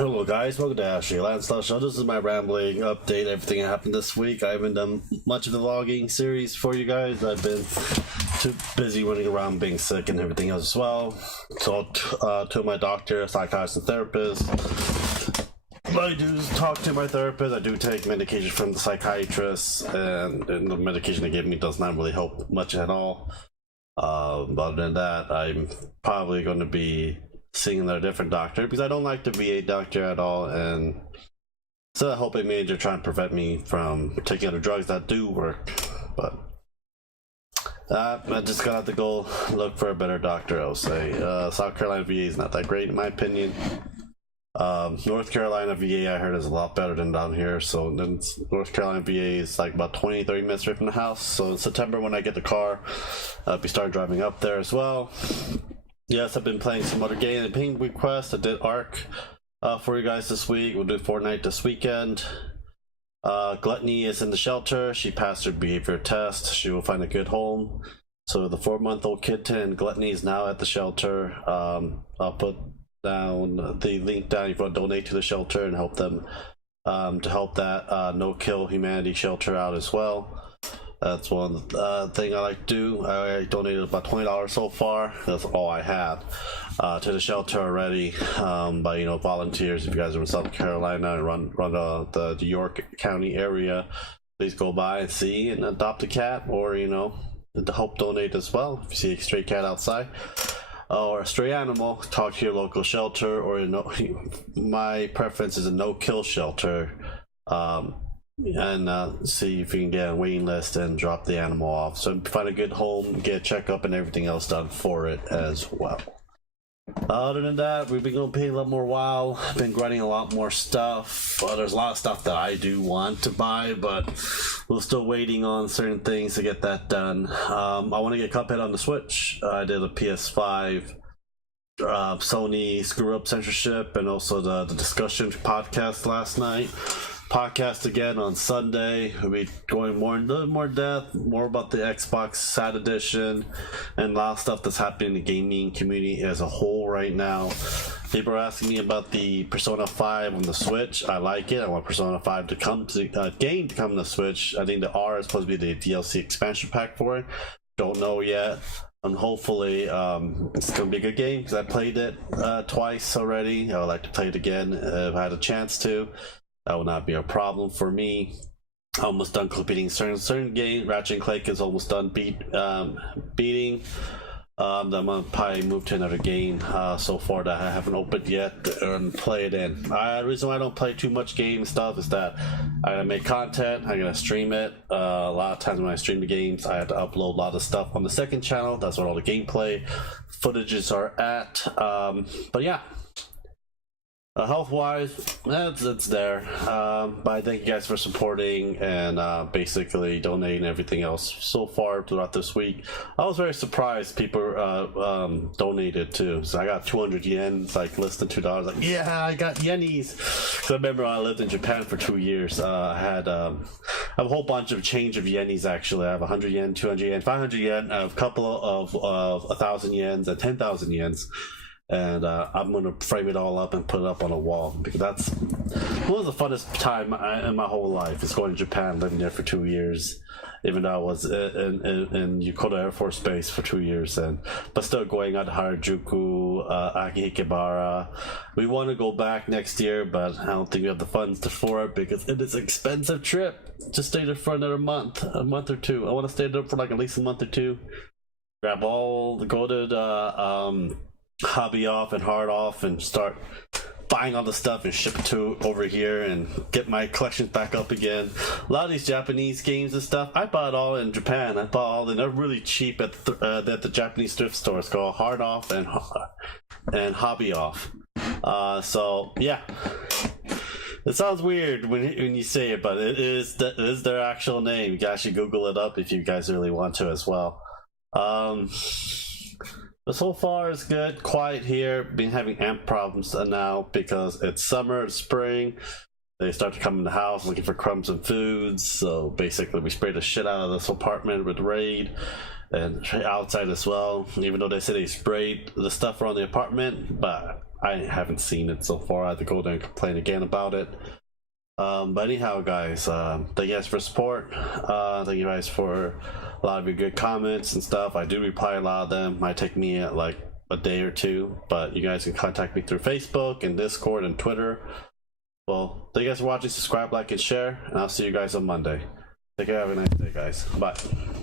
Hello guys, welcome to Ashley Lancelot Show. This is my rambling update, everything that happened this week. I haven't done much of the vlogging series for you guys. I've been too busy running around being sick and everything else as well. So to my doctor, psychiatrist, and therapist. I do talk to my therapist. I do take medication from the psychiatrist, and the medication they give me does not really help much at all. But other than that, I'm probably going to be seeing a different doctor because I don't like the VA doctor at all, and so I hope it may try and prevent me from taking other drugs that do work. But I just gotta have to go look for a better doctor, I'll say. South Carolina VA is not that great in my opinion. North Carolina VA I heard is a lot better than down here. So then North Carolina VA is like about 20-30 minutes away from the house. So in September when I get the car, I'll be starting driving up there as well. Yes, I've been playing some other game and ping requests. I did Ark for you guys this week. We'll do Fortnite this weekend. Gluttony is in the shelter. She passed her behavior test. She will find a good home. So the 4-month-old kitten Gluttony is now at the shelter. I'll put down the link down if you want to donate to the shelter and help them to help that No Kill Humanity shelter out as well. That's one thing I like to do. I donated about $20 so far. That's all I had to the shelter already by volunteers. If you guys are in South Carolina and run the York County area, please go by and see and adopt a cat, or to help donate as well. If you see a stray cat outside or a stray animal, talk to your local shelter, or my preference is a no-kill shelter. And see if you can get a waiting list and drop the animal off. So find a good home, get a checkup and everything else done for it as well. Other than that, we've been going to pay a lot more WoW. I've been grinding a lot more stuff. There's a lot of stuff that I do want to buy, but we're still waiting on certain things to get that done. I want to get Cuphead on the Switch. I did a PS5 Sony screw up censorship, and also the discussion podcast last night. Podcast again on Sunday. We'll be going more depth, more about the Xbox Sad Edition, and a lot of stuff that's happening in the gaming community as a whole right now. People are asking me about the Persona 5 on the Switch. I like it. I want Persona 5 to come to game to come to the Switch. I think the R is supposed to be the DLC expansion pack for it. Don't know yet. And hopefully it's gonna be a good game because I played it twice already. I would like to play it again if I had a chance to. That will not be a problem for me. Almost done completing certain game. Ratchet and Clank is almost done beating. I'm gonna probably move to another game so far that I haven't opened yet and play it in. The reason why I don't play too much game stuff is that I gotta make content. I'm gonna stream it. A lot of times when I stream the games, I have to upload a lot of stuff on the second channel. That's where all the gameplay footages are at. But yeah. Health-wise, it's there. But I thank you guys for supporting and basically donating everything else so far throughout this week. I was very surprised people donated too. So I got 200 yen, like less than $2. Like, yeah, I got yennies. So I remember when I lived in Japan for 2 years. I had a whole bunch of change of yennies actually. I have 100 yen, 200 yen, 500 yen. I have a couple of 1,000 yens and 10,000 yens. And I'm going to frame it all up and put it up on a wall, because that's one of the funnest time in my whole life is going to Japan, living there for 2 years, even though I was in Yokota Air Force Base for 2 years, but still going out to Harajuku, Akihikebara. We want to go back next year, but I don't think we have the funds for it because it is an expensive trip to stay there for another month or two. I want to stay there for like at least a month or two, go to the hobby off and hard off and start buying all the stuff and ship it to over here and get my collections back up again. A lot of these Japanese games and stuff, I bought all in Japan. I bought all, and they're really cheap at the Japanese thrift stores called Hard Off and Hobby Off. So yeah, it sounds weird when you say it, but it is their actual name. You can actually Google it up if you guys really want to as well. But so far it's good. Quiet here. Been having amp problems now because it's summer, it's spring. They start to come in the house looking for crumbs and foods. So basically we sprayed the shit out of this apartment with Raid and outside as well. Even though they said they sprayed the stuff around the apartment, but I haven't seen it so far. I have to go there and complain again about it. But anyhow, guys, thank you guys for support. Thank you guys for a lot of your good comments and stuff. I do reply a lot of them. Might take me like a day or two, but you guys can contact me through Facebook and Discord and Twitter. Well, thank you guys for watching. Subscribe, like, and share, and I'll see you guys on Monday. Take care. Have a nice day, guys. Bye.